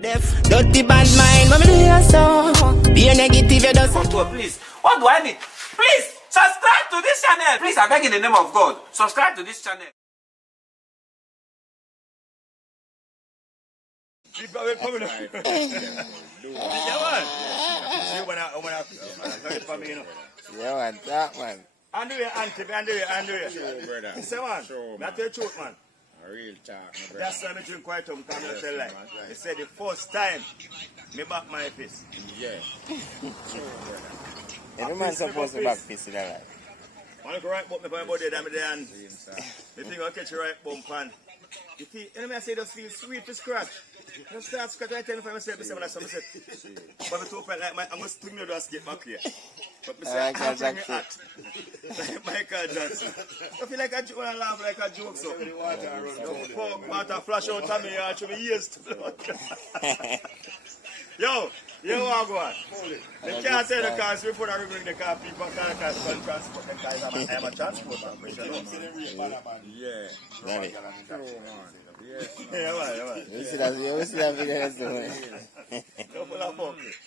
Def, dirty bad mind, what me do you so? Be a negative, you just... Please, what do I need? Please, subscribe to this channel. Please, I beg in the name of God, subscribe to this channel. Keep away from me. Yeah, man, that man. Andrew, Andrew. Sure, brother. Say, man, Sure, that's the truth, man. A real talk, my brother. That's why I drink quite some time to tell lie. He said the first time, me back my fist. Yeah. Sure, brother. Every man supposed to back fist in that life. I look right bump me by my body down there and the thing I'll catch you right bump and you feel, you know me I say it just feel sweet to scratch. You start scratch, I tell you for myself, that's what I said. But it's open like I'm going to sting the dust get back here. But I say, I'm bring it hot. Like Michael Jackson. I feel like I laugh like a joke so. The water flash out of me, I should be years. Yo, what go on? They can't tell the cars before I bring the car, people can't transport the cars. I'm a transport man. Yeah. Right. Yeah, man. You see that video?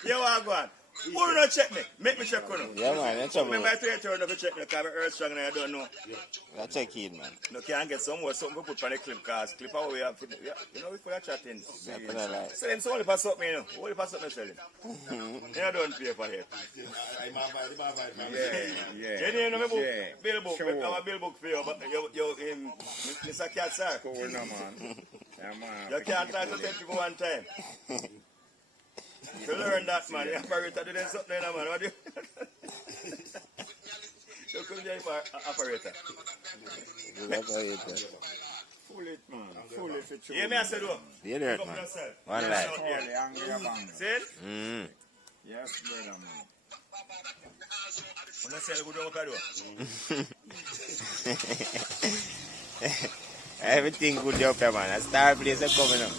Yo, what go on? Who don't check me? Make me check on you. Yeah, man, that's trouble. Remember I tell you to check me because I'm earth strong and I don't know. That's check it, man. No, can't get something to put on the clip cars. Clip how we have to, you know, before you're chatting. So then somebody pass up me, you know. Only pass up me selling. You don't pay for it. Yeah. You know, bill book. I have a bill book for you, but you Mr. Cat, sir. Cool, no, man. Yeah, man. You can't try to take people one time. You learn that, man. The operator did something, man. What do you? You come here for operator. Full it, man. Full it for true. Hear me, I said, though. You hear it, man. One life. See it? Yes, brother, man. When I say good up, I do. Everything good up here, man. A star place is coming up.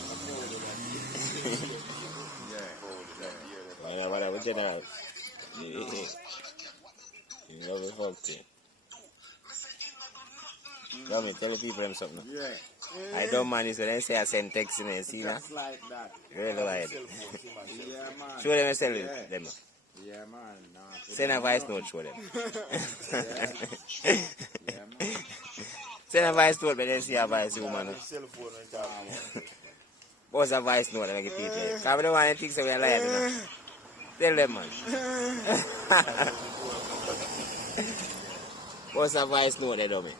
Yeah, whatever, general. You know the fuck thing. Tell me, tell the people them something. Yeah. I don't man, so they say I send text in and see that. Just like that. Really wide. Yeah, man. Show them and tell them. Yeah, man. Nah, Send a voice note, show them. yeah, man. Send a voice note, but then see a voice woman. What's a voice note that I get teach you? Because I don't want to think so we're lying, you know. Tell them, man. What's a voice note they do me?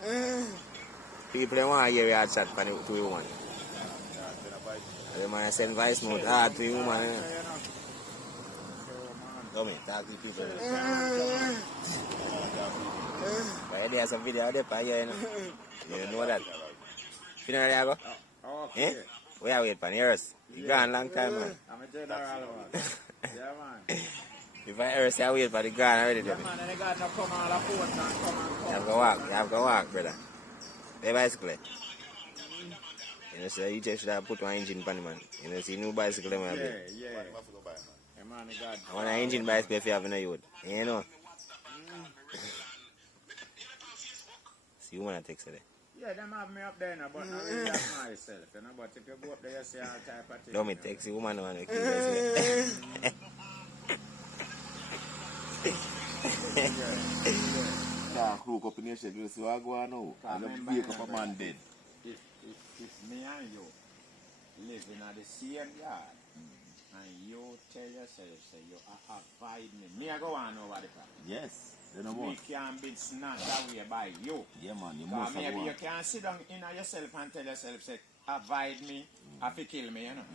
People don't want to hear your chat to you, man. They man send voice note hard to you, man. Do me, talk to people. But there's a video there for you, you know. You know that. You know where you go? Okay. Eh? We are waiting for yours. You gone long time, man. I'm a general, man. Yeah, man. If I ever say I wait for the gun already, Yeah, man, and they got to come all afford and come. you have to walk, brother. The bicycle. You know, so you just should have put one engine on the man. You know, see new bicycle, them have it. Yeah. Yeah, man, they got. I want an engine bicycle if you have no youth. You know. See, you want to take it. Yeah, them have me up there now, but not really have myself, you know. But if you go up there, you see all type of things. Don't me take the woman want to kill us. Can't croak up in your shed, you see what I go on now. And you wake up a man dead. If me and you live in the same yard, and you tell yourself, say you avoid me I go on over the problem. Yes. Then We can't be snatched away by you. Yeah, man, you So must maybe have you can't sit down in yourself and tell yourself, say, avoid me, if you kill me, you know.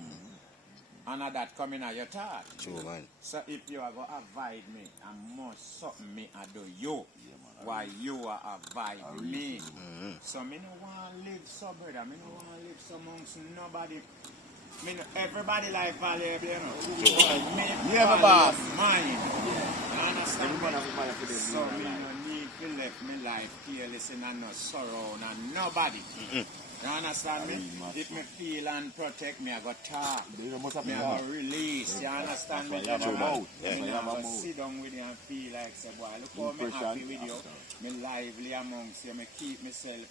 And that coming out your thought. True, man. So if you are going to avoid me, I must something me I do you. Why you are avoid me. So me no want to live so, brother. Me no want to live so amongst nobody. Me no, everybody like valuable, you know. But me boss. mine. You understand? So me no need to live my life careless and no sorrow and nobody. You understand me? If me feel and protect me, I got talk. Me I got release. You understand me? Me I go sit down with you and feel like say, boy, look how me happy with you. Me lively amongst you. Me keep myself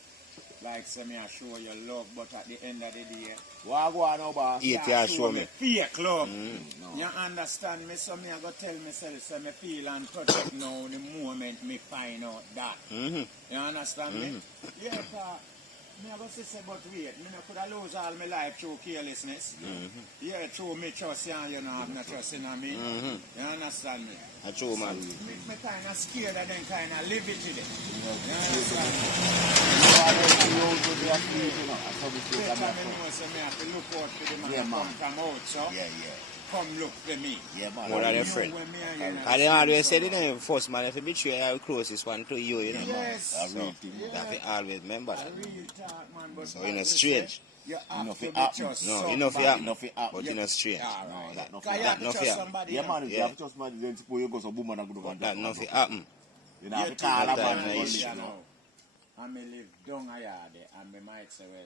like say me I show you love, but at the end of the day, What go on now, boss? Eat ya show me. fake love. No. You understand me? So me I go tell myself, say me feel and protect now the moment me find out that. You understand me? Yeah, me I go say, but wait, me no coulda lose all my life through carelessness. Yeah, through me trust you and you know have no trust in me. You understand me? A true man. Me kind of scared of them kind of live it today. You understand me? Better me know say me have to look out for the man Yeah, that man. come from out, so come look for me. Yeah, man. More than You a friend. know when me and you know, And they always say the name first man, if you betray your closest one to you, you know. yes. So, that you always remember that. Real talk, man, but So, you know, like we strange. say, You have Enough to it be happen. trust No, somebody. enough happen. Enough it happen. But you know, strange. Alright. that no Because you fear. have to That no trust fear. somebody. Yeah, you know. man, you have to trust man, then suppose you go some woman and go to That nothing happen. You know, have You to call a think that man nice. and issue. go live, I may live down a yard and me might say, well,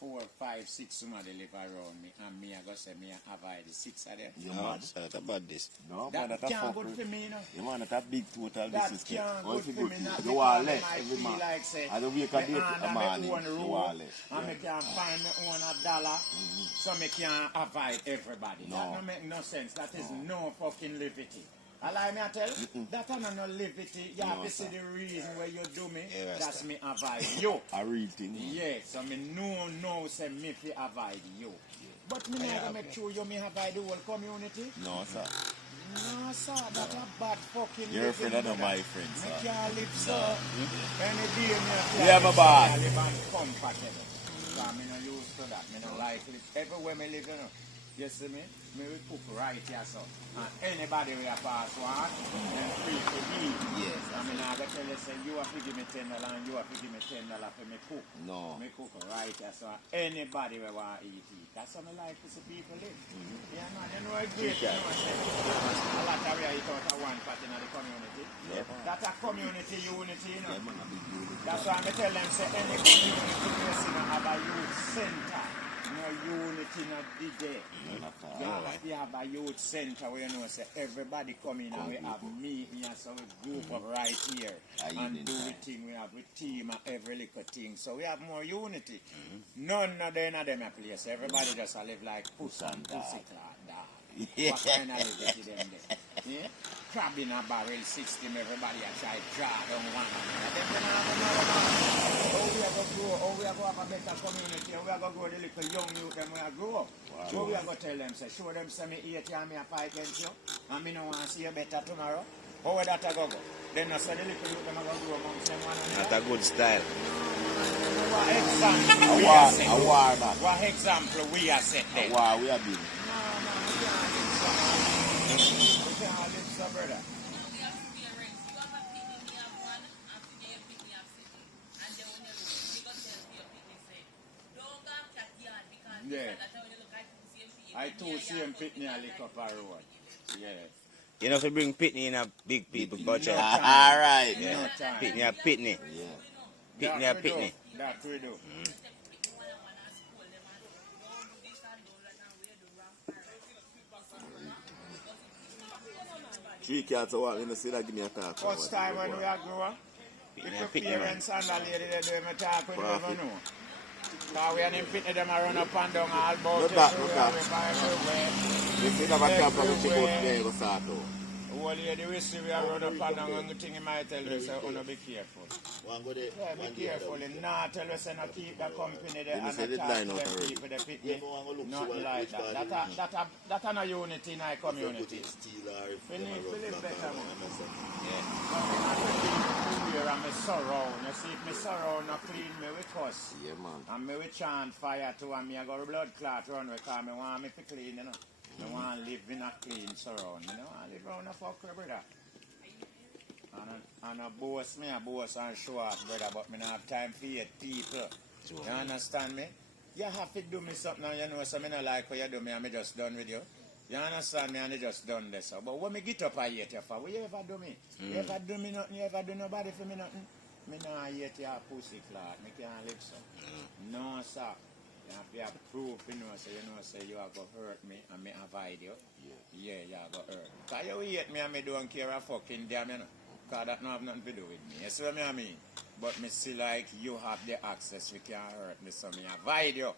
4, 5, 6 somebody live around me and me I go say me I avoid the 6 of them. You No, mad? so that's about this. No, man, That that's a can't fuck good with- for me, you know. You man, that's a big total That disrespect. can't Once good you for go me, not to you are because left I every feel man. like say, I don't wake me a day under a me morning. own You rule, are left. and me can find me own $1, so me can avoid everybody. That No. don't make no sense. That is no fucking liberty. Allow me to tell that is no liberty. You have to see the reason where you do me. Yeah, That's me avoid you. A real thing. Yeah, so me no say me fi avoid you. But me not gonna make sure you me avoid the whole community. No, sir. No, sir, that's a bad fucking You're a living, friend of brother. my friend, Me sir. can't live so. Any day me Yeah, my boss. I live and comfortable. Because me no used to that. Me no like live. Everywhere me live, you know. You see me? Me will cook right here, so. And anybody will pass one, then free to eat. Yes. I mean, I gotta tell you, say, you have to give me $10 and you have to give me $10 for me cook. No. Me cook right here, so anybody will want to eat. That's how me like to see people live. Yeah, man, you know it's great. You know, say, a lot of we eat out of one pot in the community. Yeah, man. That's a community unity, you know. Yeah, man, a big unity. That's why I tell them, say, any community place, you know, have a youth center. No unity, not be there. You have a youth center where you know, say, everybody come in and we have meeting, so we group up right here and do the thing. We have a team and every little thing. So we have more unity. None of them in a place. Everybody just live like puss and pussy dog. What kind of liberty them there? Yeah? Crab in a barrel system, everybody a try draw down one another. Them don't have no. How we are going to grow? How we are going to have a better community? How we are going to grow the little young youth them we are grow up? How we are going to tell them, say, show them say me hate you and me a fight against you and me no want to see you better tomorrow? How would that a go? Then I say the little youth them are going to grow amongst them one another. Not a good style. What example we are set? A war, man. What example we are set A then? war, we are big. No, we can't live so. We can't live so, brother. Yeah. I too same pitney a lick up a road. Yeah. You know if you bring pitney in a big people culture. No All time. right. No time. Pitney a pitney. Yeah. Pitney a pitney. That we do. Three cats a walk in the city, give me a talk. First time when we are growing, if Pitney a your pitney man. parents and the lady they do me talk, we never Profit. know. Because we and them pitney them a run up and down all about Not that, everywhere, not that. we buy everywhere. If you never camp and you go there, you go start out. Whole lady we see we are run up and down and the thing he might tell you, say, oh no, be careful. Yeah, be careful. And not tell us and not keep the company there Then you and say not the talk line to out them already. people, the pitney. Not like that. That's not a unity in our community. We need to live better, man. I'm a sorrow. You see, if my sorrow not clean, me we cuss. Yeah, man. And me we chant fire too, and me I got a blood clot run because me want me to clean, you know. Me want to live in a clean surround, you know. I live around a fucker, brother. And a boss, me a boss and show off, brother, but me not have time for you people. You understand me? You have to do me something now, you know, so me not like what you do me and me just done with you. You understand me and I just done this. So. But when me get up I hate you for, what you ever do me? You ever do me nothing? You ever do nobody for me nothing? Me not hate you a pussy clot. Me can't live so. No, sir. You have to have proof, you know, so you are going to hurt me and me avoid you. Yeah, you are going to hurt. Because you hate me and me don't care a fucking damn, you know. Because that don't have nothing to do with me. You see what I mean? But me see like you have the access, we can't hurt me, so me avoid you.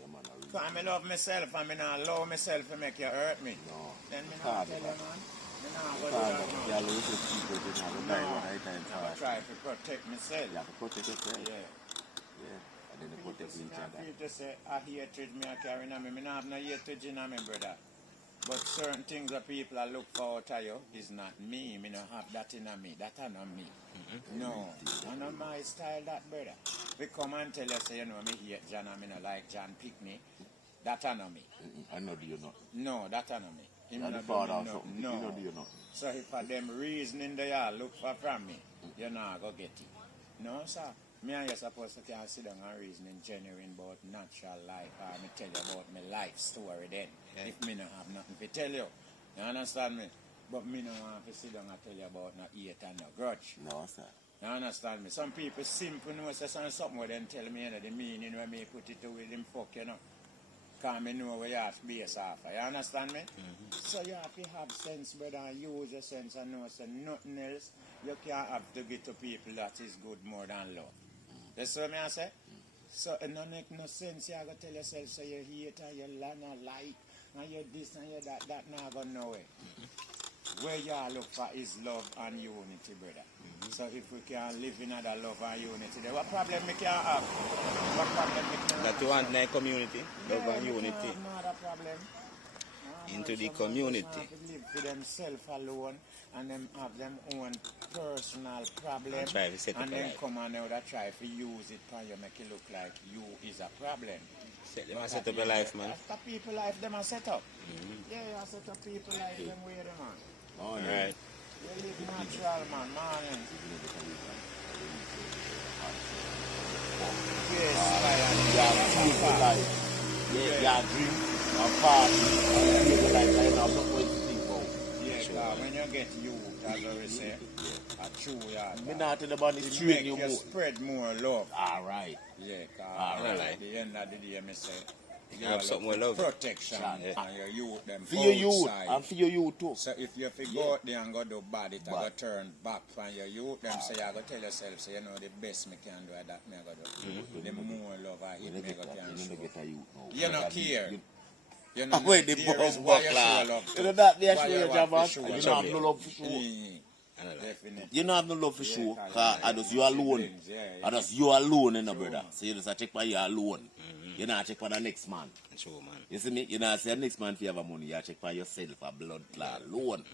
Yeah, man, I Because I love myself and I not allow myself to make you hurt me. No. Then me not tell you, man. Me not go do can't. that, man. Yeah, lose the secret, you know, No, die one time I fast. try to protect myself. You have to protect yourself. Yeah. Yeah. And then you protect each other. People say, I hatred me, I carry on me. Me not have no hatred in me, brother. But certain things that people are look for out of you is not me. Me don't have that in me. That are not me. No. I know my style, that, brother. We come and tell you, say, you know, me hate John and me not like John pick me. That are not me. I know do you not. No, that are not me. Him You're the not father do or me something. no. You know do you not. So if for them reasoning they are look for from me, you're not going to get it. No, sir. Me and you supposed to can sit down and reasoning genuine about natural life. Or me tell you about my life story then. Yeah. If me not have nothing to tell you. You understand me? But me no want to sit down and tell you about no hate and no grudge. No, sir. You understand me? Some people simple know say something where them tell me, you know, the meaning when me put it to with them fuck, you know. Because me know where you have to base off. You understand me? So you have to have sense, brother, and use your sense and know say nothing else you can't have to give to people that is good more than love. That's what I say? So it don't make no sense. You have to tell yourself so you hate and you learn and like and you this and you that not go nowhere. Where you all look for is love and unity, brother. So if we can live in other love and unity, then what problem we can have? What problem we can That you want in a community, love and unity. Not a problem. Into the community. Live for themselves alone and them have them own personal problem. And try to set up and a then life. come on out and try to use it for you, make it look like you is a problem. Them a set up a life, man. After people life, them are set up. Yeah, you are set up people life, them way, man. Oh, Right. You live natural, man, man. Yeah, drink and party and live the life like now. Not what you think about. Yeah, when you get you, as I say, a true yard. Me not tell about the It street make you you move. spread more love. Alright. Yeah, Alright. at the end of the day, me say, You have something with love. protection Yeah. and your youth them For your youth outside. and for your youth too. So if you go out there and go do bad, it go turn back on your youth. Them say you go tell yourself, say you know the best me can do at that me go do. The more love I hit You me never go can get show. a youth now. You not care. You I'm know, with the there is bomb why you show buckler. love You to. know that they Why show you your want job to on. show You love. don't have no love for show. Definitely. You don't have no love for show. Yeah, Cause I just you alone. siblings, yeah, I just you alone, in brother. So you just check for you alone. You not check for the next man. True, man. You see me? You not say the next man if you have money. You check for yourself a blood clot alone.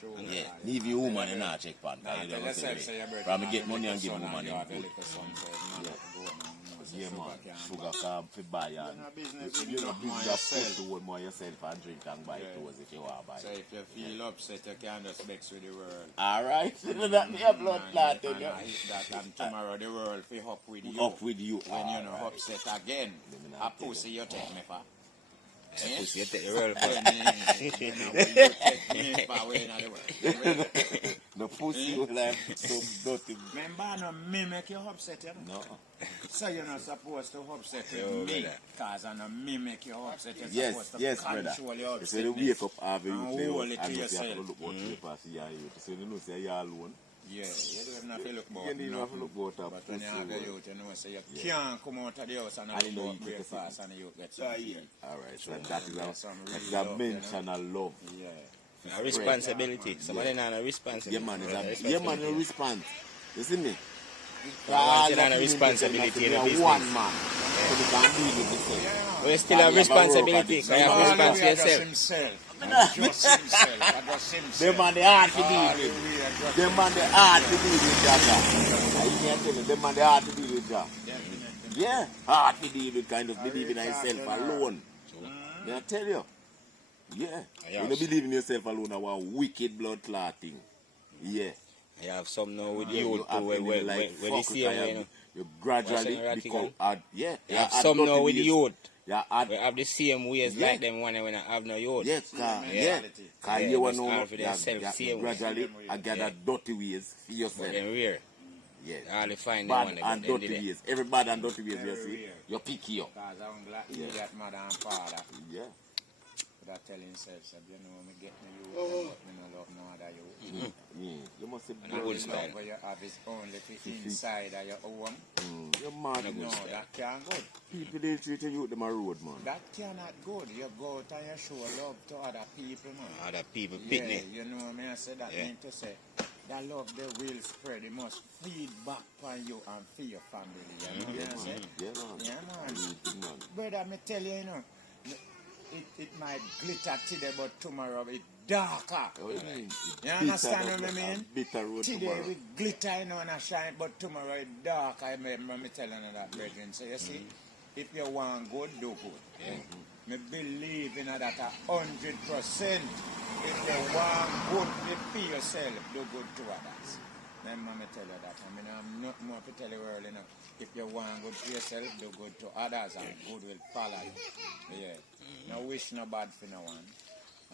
True. Yeah. Leave your woman, you not check for. Nah, You tell know what I'm yourself, say saying? your birthday, From man, get money your and give son woman and you them have a food. little son, so it's not Yeah. go, man. Yeah, Sugar man. can Sugar can fi buy and no business you with know love more just yourself. push the whole more yourself and drink and buy Yeah. clothes if you want buy. So if you feel upset, you can just vex with the world. Alright. That me a blood clot in And you. I hit that and tomorrow the world will up with you. Up with you. When you know Alright. upset again, a pussy you take me for. Yeah, pussy, you take the world When for. you take me for way in the world. The pussy you like so dirty. Remember, no me make you upset, you know? No. So you're not supposed to upset Yo, me, brother. cause I know me make you upset. You're Yes, supposed to yes, brother. control your You say the upsetness. wake up have a And youth hold it to and you have yourself. to look out to the past year youth. So you know say you alone. Yeah, you don't have to look about You don't have to nothing. look out But at when you have pussy. the youth, you know, so you can't come out of the house and I know look you about get to breakfast and you get something. Alright, so So that is there's some a, that's real a love, mention of love. Yeah. A responsibility. Somebody not a Yeah responsibility. man, brother, it's a, yeah man, a response. You see me? want to All know of responsibility you in the are business. one man. So we can deal with this thing. But you still have responsibility. Because you have All the response way to just yourself. himself. Just himself. Just himself. Them man, they hard to All deal the with. way just Them man, they hard to deal with that. I can't tell you, them man, they hard to deal with that. Definitely. Yeah, hard to deal with kind of believe in yourself alone. May I tell you? Yeah. Yeah. You don't believe in yourself alone, a wicked blood clotting. Yeah. You have some now with You you too, have where enemy the like same fuck way, it, you know. you gradually What's become that, yeah. You have some now with the youth. Yeah, We have the same ways Yeah. like them when I have no youth. yeah, yeah. mentality. Cause Yeah, you just know, all for themselves, same way. gradually I get Yeah. dirty ways for But yourself. then rare. Yeah. All the fine Bad one and dirty ways. Every bad and dirty ways you see, Everywhere. you pick you. Because I'm glad you got mother and father. Yeah. could have tell himself, so, you know, me get me you, but me no love no other you. Yeah, you must have And The a good blood. style. love where you have is only for inside of your home. You're mad. No, that can't good. People they treat you them a road, man. That cannot good. You go out and you show love to other people, man. Other people Yeah, picnic. you know me, I say that Yeah. mean to say that love they will spread. It must feed back on you and for your family. You know what I say? Yeah, man. Yeah, man. Real man. Brother, me tell you, you know, it might glitter today, but tomorrow it darker. Oh, yeah. You understand what I mean? Bitter road Today tomorrow. we glitter, you know, and a shine, but tomorrow it dark. I remember me telling you that, brethren. So you see, if you want good, do good. Yeah. Me believe in that 100%. If you want good for yourself, do good to others. Remember me tell you that. I mean, I'm not more to tell you early enough. If you want good for yourself, do good to others, and good will follow you. Yeah. No wish no bad for no one.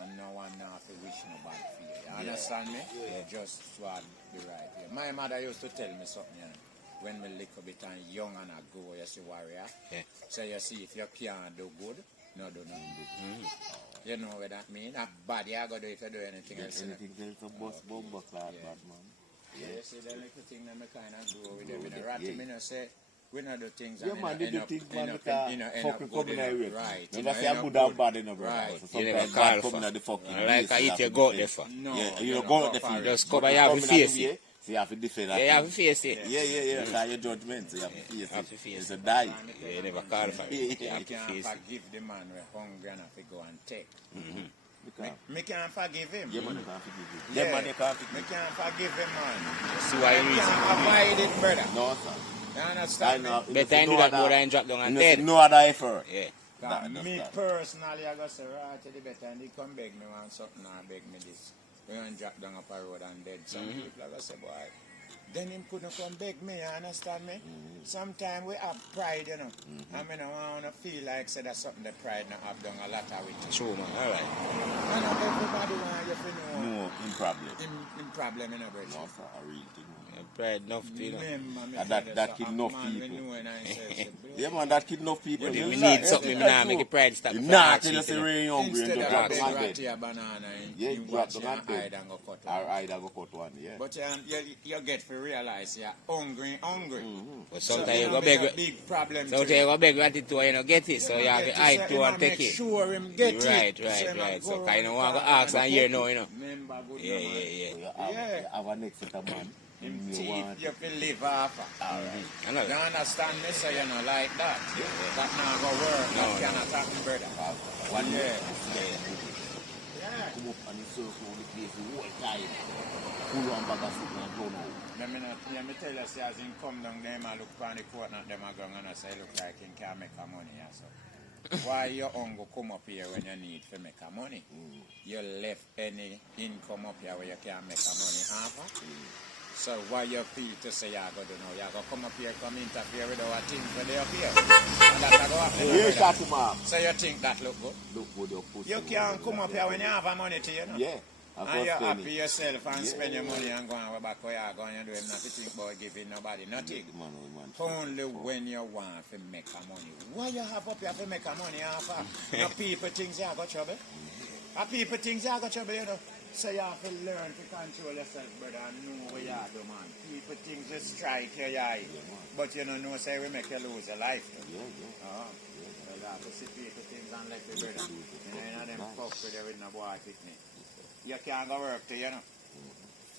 And no one now to wish no bad for you. You understand me? Yeah. Just swat the right here. My mother used to tell me something, you know, when me little bit and young and I go, you see, warrior. Yeah. So you see, if you can't do good, no do nothing good. You know what that mean? A bad you go do if you do anything else. You know? Anything else a bus bomb clad, Yeah. bad man. Yeah, you see, the little thing that me kind of grow with them. In a rat, me no say, we not do things Yeah, man, they do things, man, because fucking coming out with. right. Never say I'm good and bad in a brother. Right. So You never sometimes call bad for. coming out the fucking I like I place, eat you your have to goat defend. there for. No, Yeah, you you don't know, go go out the for field. it. Just But cover you your coming out face, the way, so you have to defend that. Yeah, you have thing. to face it. Yeah. That's your judgment, so you have to face have to it. face It's it. a die. Yeah, you never call for it. You You have to can't face it. forgive the man who hungry and have to go and take. Because, Me can't forgive him. yeah, man, they can't forgive you. Yeah, Yeah, man, they can't forgive me you. can't forgive him, man. See why you You reason. can't avoid it, brother. No, sir. You I understand know. me? Better I do that more than drop down and You dead. see no other effort. Yeah. Cause me understand. personally, I go say, right, the better, and he come beg me want something or beg me this. We don't drop down up a road and dead. Some people, I go say, boy, then him couldn't come beg me, you understand me? Sometimes we have pride, you know. I mean, I want to feel like say that's something that pride not have done a lot of it. True, man. All right. And not everybody want you to know No, in problem. him problem, you know, brother. No, sir, a real thing. Yeah, pride enough to, you know. Remember me And tell that- you, that so kill a enough man we people. know and I say, Yeah, man, that kid enough people. But if You we know, need something, me now make it pride stop. You for nah, asking tell it, us you know. you're hungry and instead you of drop a big one rat dead. to a banana, Yeah, you you drop watch the your man dead. hide and go cut Our one. eye that go cut one, yeah. But you get to realize you're hungry. But So sometimes you know, go me beg. a big problem. Sometimes you go beg gratitude to you don't get it. So you have to hide to and take make it. sure him get Right, it. right. So go kind of around want to the ask corner and hear now, you know. Remember, good Yeah, man. yeah, yeah. So you Yeah. have a next set of man. Him You teeth, want you feel live off. I You know. understand me? So you know like that. That not go work. No, That cannot happen, brother. one Yeah. day. Come up and you circle the place the whole time. Pull on back of foot and run out. Let me tell you, see, as him come down there, I look on the court, not them are going and I say, look like him can make a money. Yeah, so. Why your uncle come up here when you need to make a money? You left any income up here where you can make a money half. So why you feel to say you're going to know? You're going to come up here, come interfere with our things when they up here. And that go happen. Yeah, shot him up. So you think that look good? Look what your pussy. You can't come up here when you have a money to you know? Yeah. And you're spend happy it. yourself and Yeah. spend your money and go and back where you're going and do nothing think about giving nobody nothing. Man, oh, man. Only when you want to make a money. Why you have up here to make a money after? No people think you got trouble. And people think you got trouble, you know. So you have to learn to control yourself, brother, and know where you are, man. People think you strike your eye. But you don't know, say we make you lose your life. Yeah, yeah. Well, you have to see people things and let the brother. You know them fuck with you with no boy picnic. You can't go work too, you know.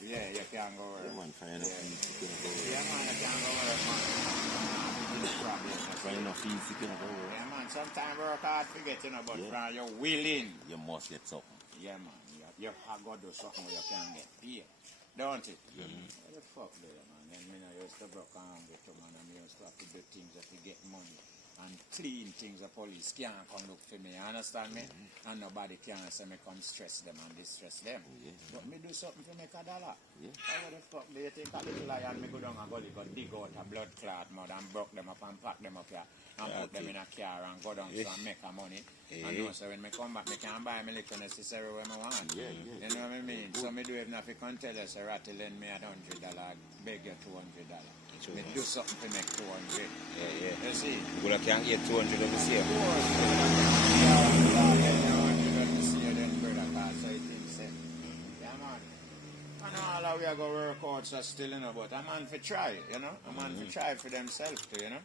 Yeah, you can't go work. Yeah, man, find enough Yeah. fees, you can go Yeah, work. man, you can't go work, man. Big problem. Find enough fees, you can go work. Yeah, man, sometimes work hard to get, you know, but Yeah. when you're willing, You must get something. yeah, man, you have got to do something where you can get paid. Don't it? What the fuck there, man? Then me I used to broke and hungry too, man, and me used to have to do things just to get money. And clean things, the police can't come look for me, you understand me? And nobody can say me come stress them and distress them. But me do something to make a dollar. How the fuck do you think a little lion me go down and go dig out a blood clot mud and broke them up and pack them up here and put them in a car and go down so and make a money. And know so when me come back me can buy me little necessary when I want. You know what I mean? So me do it now if you can tell us a rattle lend me $100, beg you $200. Me do something to make 200. Yeah. You see? Well, I can't get 200 of this here. Of course. I go work out so still, you know, but a man for try, you know. A man for try for themselves too, you know.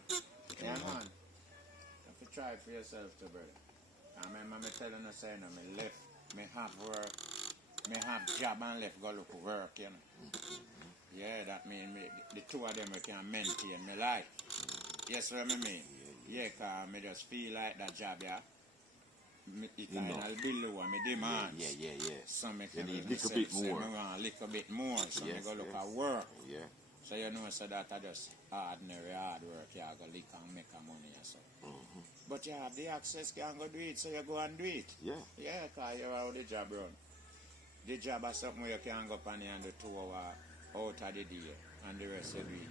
Yeah, man. You for try for yourself too, brother. I remember me telling you, saying, me left, me have work, me have job and left go look for work, you know. Yeah, that mean me, the two of them we can maintain my life. Yes, what I mean? Yeah, cause me just feel like that job, yeah. It kind of below me demands. Yeah. So me You can need little bit more. Me want a little bit more, so me go look at work. Yeah. So you know, so that I just ordinary hard work, you go lick and make a money and so. But you have the access, you can go do it, so you go and do it. Yeah. Yeah, because you're how the job run. The job is something where you can go up and do 2 hours out of the day, and the rest of the week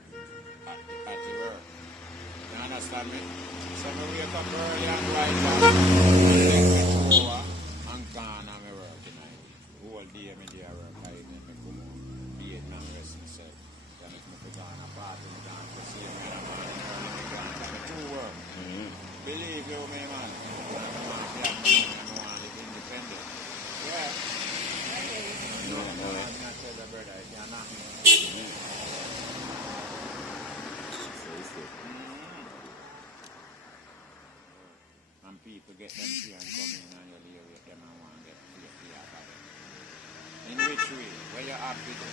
at the work. You understand me? So I wake up early and right up, take me 2 hours, and gone and I work, you know. Whole day I do work, I even me come home, be it and rest myself. Then if I go on a party, I go to see me and I'm going to do work. Believe you me, man. I want to have money, I want to live independent. Yeah. No, I'm not tell the brother, if you're not. And people get them here and come in and you live with them and want to get free out of them. In which way? Where you happy to?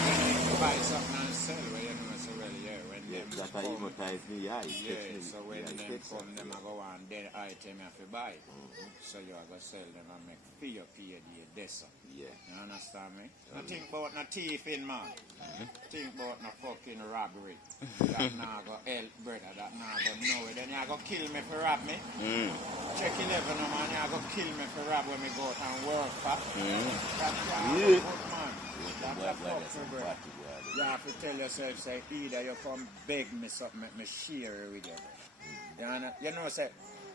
When you buy something and sell, where you know so well, yeah. When Yeah, them that come, hypnotize me, yeah. yeah, so when them come, them I go on, then item you have to buy. So you have to sell them and make fee you pay the desert. Yeah. You understand me? Don't think about no thief in man. Think about no fucking robbery. That now go help brother, that now go know it. Then you go kill me for rob me. Check 11 man, you go kill me for rob when me go out and work for. That's good man. That's a fuck for brother. You have to tell yourself, say, either you come beg me something, make me share it with you. You know, say,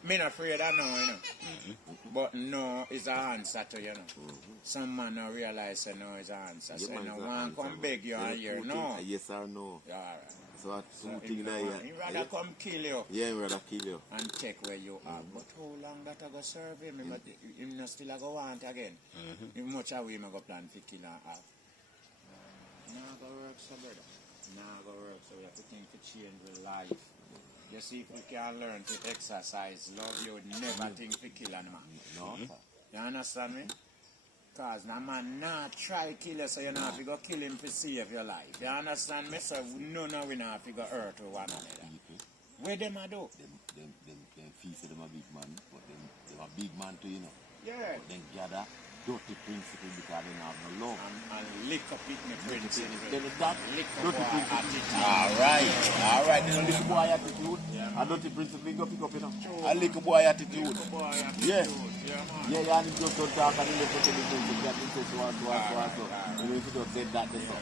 me not afraid of no, you know. But no is an answer to, you know. Some man don't realize say no is an answer. So you know, one come beg you and hear no. Yes or no. Yeah, alright. So So something like that. he rather come kill you Yeah, he rather kill you. and take where you are. But how long that I go serve him? But him not still a go want again. How much of him I go plan to kill and have? Nah go work so brother. Nah go work so we have to think to change with life. You see if we can learn to exercise love, you would never think to kill a man. No. You understand me? Because the man not try kill you, so you don't have to go kill him to save your life. You understand me? So no, we don't have to go hurt with one another. Where them a do? Them feel say them a big man, but them a big man too, you know. Yeah. But then gather dirty principle because they don't have no love. And lick up it, my principle. Then that Lick up dirty our principle. attitude. Alright. Then a little boy attitude. A dirty principle, go pick up, you know. A little boy attitude. Boy, Yeah. Yeah, man. Yeah, and he just don't talk and he left to the principle. That he says so and so and so and so. And if he just said that, that's all.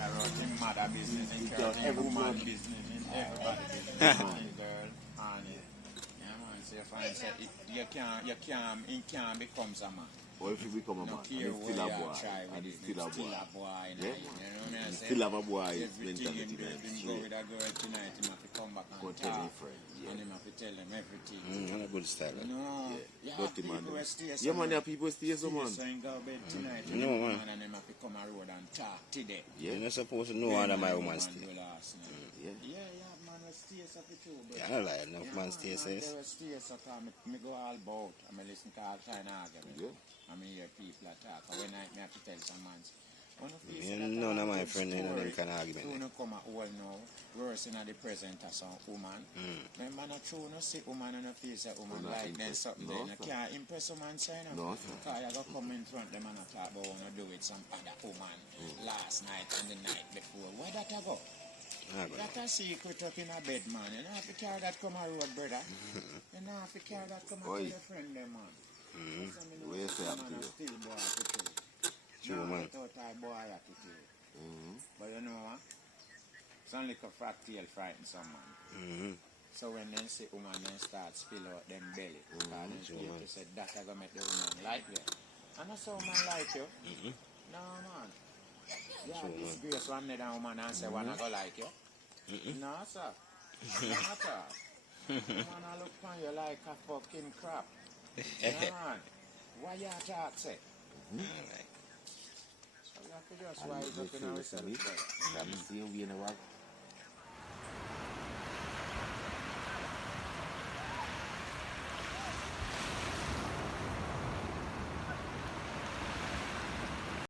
Carry out him mother business, and He carry does out him every woman blood. business, and everybody business. And girl, and yeah, man. So you find say he can't become a man. Or if he become a No man, care and he's still a where you boy. try And with he's it, still a boy. you know Yeah. what I He say? still have a boy Everything mentality, him man. go with a girl tonight, him have to come back Go and tell talk. his friend, yeah. And him have to tell them everything. On a good style. No, you have Dirty man. people who stay Yeah, man, there are people who stay so, man. So him go to bed tonight, No, man. and him have to come a road and talk today. You're not supposed to know under my woman's stay. Yeah. Yeah, man, we stay so for true, but Yeah, I like enough man stay says. They will stay so calm. Me go all about. I me listen to all kind of argument. Yeah. I me hear people talk. And when I have to tell some man, None of my friends, none of them can argument. Who no come at all now, worse in the present as some woman. Remember, not true, no see woman on the face a woman Not like them impress. something. No, They sir. can't impress a man, so you know. No, sir. Because you go come in front of them and talk about want to do with some other woman last night and the night before. Where that I go? That's a secret up in a bed, man. You don't have to carry that come a road, brother. You don't have to carry that come a Oi. to your friend, them, man. Where you say man attitude? still boy attitude. True, No, man. without a boy attitude. But you know what? Some little fat tail frighten someone. So when they see woman then start spill out them belly, and then people say that I gonna make the woman like you. And that's how woman like you. No man. You have disgrace one another woman and say one I go like you. No sir. No matter. Man I look on you like a fucking crap. No man. Why you talk say? So have to just And wise make up in sure you ourselves, see me. brother. That me see you never